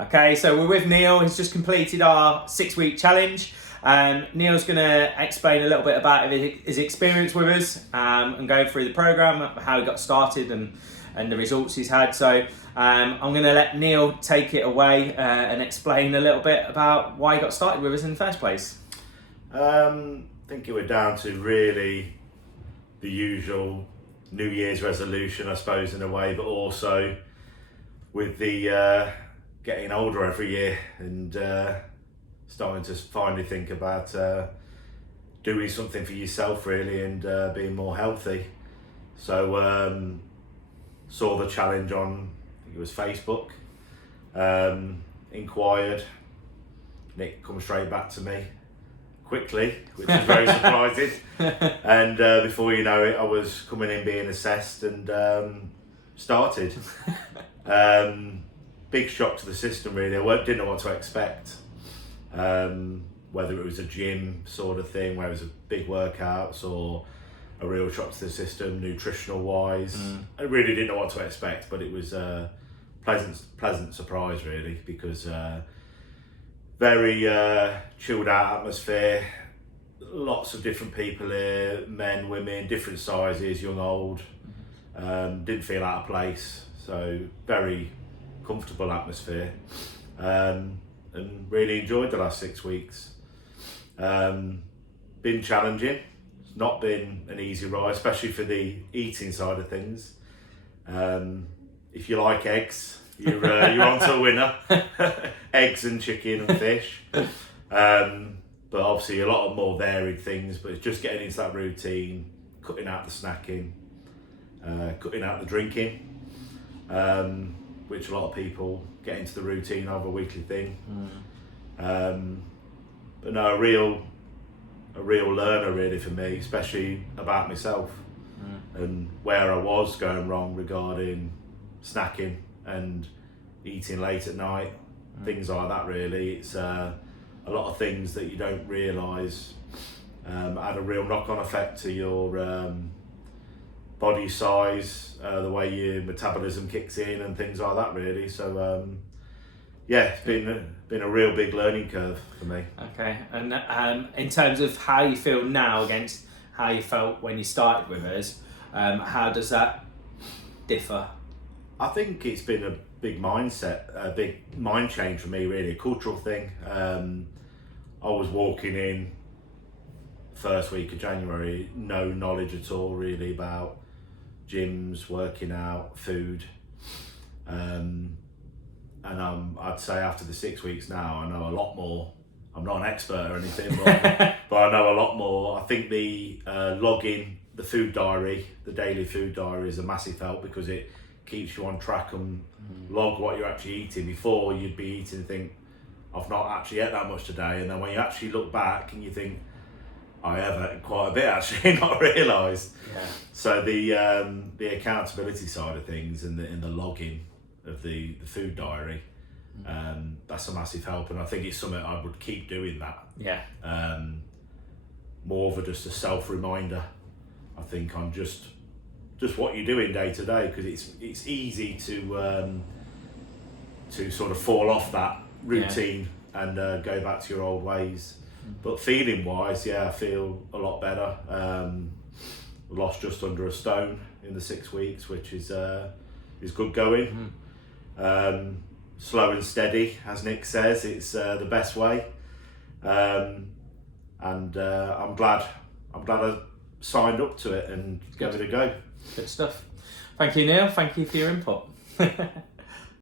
Okay, so we're with Neil. He's just completed our 6-week challenge. Neil's going to explain a little bit about his experience with us and going through the programme, how he got started and the results he's had. So I'm going to let Neil take it away and explain a little bit about why he got started with us in the first place. I think it went down to really the usual New Year's resolution, I suppose, in a way, but also with the getting older every year and starting to finally think about doing something for yourself really and being more healthy. So saw the challenge on, I think it was Facebook, inquired, Nick come straight back to me quickly, which was very surprising. And before you know it, I was coming in being assessed and started. Big shock to the system really. I didn't know what to expect. Whether it was a gym sort of thing where it was a big workouts or a real shock to the system nutritional wise. I really didn't know what to expect, but it was a pleasant surprise really, because very chilled out atmosphere, lots of different people here, men, women, different sizes, young, old. Didn't feel out of place, so very comfortable atmosphere, and really enjoyed the last 6 weeks. Been challenging. It's not been an easy ride, especially for the eating side of things. If you like eggs, you're onto a winner. Eggs and chicken and fish, but obviously a lot of more varied things. But it's just getting into that routine, cutting out the snacking, cutting out the drinking. Which a lot of people get into the routine of a weekly thing. But no, a real learner really for me, especially about myself and where I was going wrong regarding snacking and eating late at night, things like that really. It's a lot of things that you don't realise had a real knock-on effect to your body size, the way your metabolism kicks in and things like that really. So yeah, it's been a real big learning curve for me. Okay, and in terms of how you feel now against how you felt when you started with us, how does that differ? I think it's been a big mindset, a big mind change for me really, a cultural thing. I was walking in first week of January, no knowledge at all really about gyms, working out, food, and I'd say after the 6 weeks now I know a lot more. I'm not an expert or anything, but I know a lot more. I think the logging, the food diary, the daily food diary is a massive help because it keeps you on track and log what you're actually eating. Before you'd be eating and think, I've not actually ate that much today, and then when you actually look back and you think, I have eaten quite a bit actually, not realised. Yeah. So the accountability side of things and the logging of the food diary, that's a massive help, and I think it's something I would keep doing that. Yeah. More of just a self reminder, I think, on just what you're doing day to day, because it's easy to sort of fall off that routine and go back to your old ways. But feeling wise, I feel a lot better. Lost just under a stone in the 6 weeks, which is good going. Slow and steady, as Nick says, it's the best way. And I'm glad I signed up to it and gave it a go. Good stuff. Thank you, Neil. Thank you for your input.